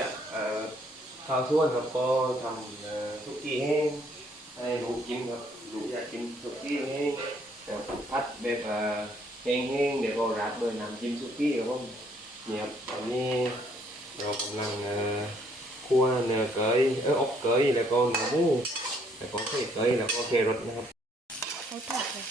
จะเอ่อข้าวส่วนครับก็ทำเอ่อสุกี้แห้งให้ลูกกินครับลูกอยากกินสุกี้แห้งแต่พัดแบบเอ่อแห้งๆเดี๋ยวก็ราดด้วยน้ำจิ้มสุกี้ครับผมเนี่ยครับตอนนี้เรากำลังเอ่อคั่วเนื้อเกยเอออกเกยแล้วก็เนื้อหมูแล้วก็ไข่เกยแล้วก็แครอทนะครับเขาตัดเลย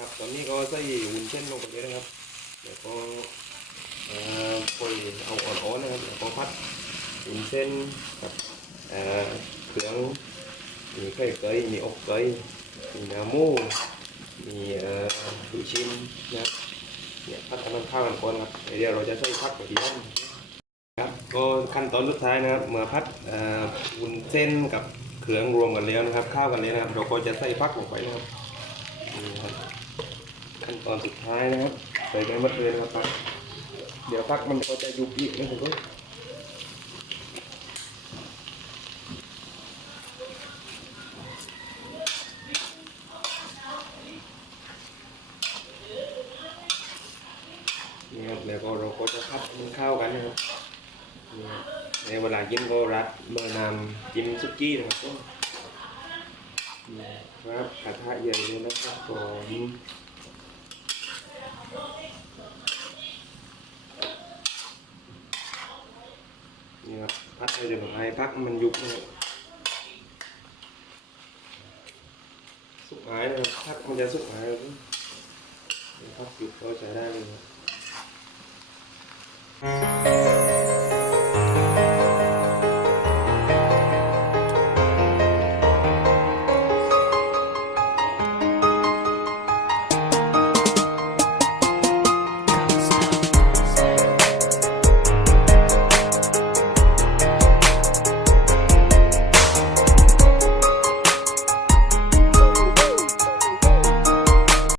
ครับตอนนี้ก็ใส่วุ้นเส้นลงไปเลยนะครับแล้วก็ปล่อยเอาอ่อนๆนะครับแล้วก็พัดวุ้นเส้นกับเครื่องมีไข่เกยมีอกเกยมีเนื้อมูมีเอ่อลูกชิ้นนะเนี่ยพัดกันข้าวกันก่อนครับเดี๋ยวเราจะใส่พักไปทีนั้นครับก็ขั้นตอนสุดท้ายนะครับเมื่อพัดเอ่อวุ้นเส้นกับเครื่องรวมกันแล้วนะครับ ข้าวกันแล้วนะครับ เราก็จะใส่พักลงไปนะครับ ขั้นตอนสุดท้ายนะครับ ใส่ไปมดเลยนะครับปักเดี๋ยวพักมันก็จะยุบอีกนะครับนี่ครับแล้วก็เราก็จะพัดให้มันเข้ากันนะครับนี่ครับในเวลากินก็รัดเมื่อนำจิ้มซุกี้นะครับก็นี่ครับกระทะใหญ่เลยนะครับก่อน นี่ครับ พักเดี๋ยวผมให้พักมันยุบนะครับสุกหายนะครับพักมันจะสุกหายครับพักยุบก็ใช้ได้เลยครับ